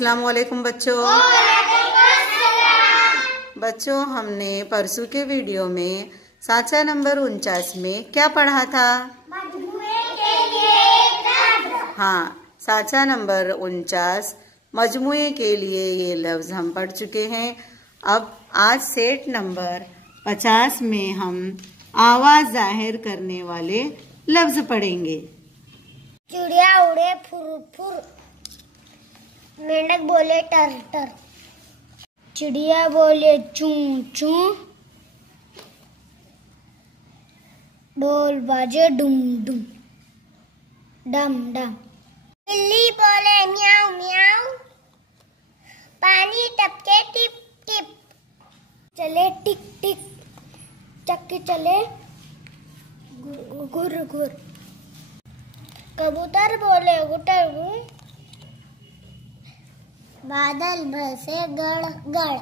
अस्सलाम वालेकुम बच्चों। बच्चों, हमने परसों के वीडियो में साँचा नंबर 49 में क्या पढ़ा था? हाँ, साँचा नंबर 49 मजमुए के लिए ये लफ्ज़ हम पढ़ चुके हैं। अब आज सेट नंबर 50 में हम आवाज जाहिर करने वाले लफ्ज़ पढ़ेंगे। चिड़िया उड़े फुर फुर, मेंढक बोले टर टर, चिड़िया बोले चूं चूं, ढोल बाजे डुम डुम डम डम, बिल्ली बोले म्याऊ म्याऊ, पानी टपके टिप टिप, चले टिक टिक, चक्के चले घुर घुर, कबूतर बोले गुटर गु, बादल बरसे गड़ गड़।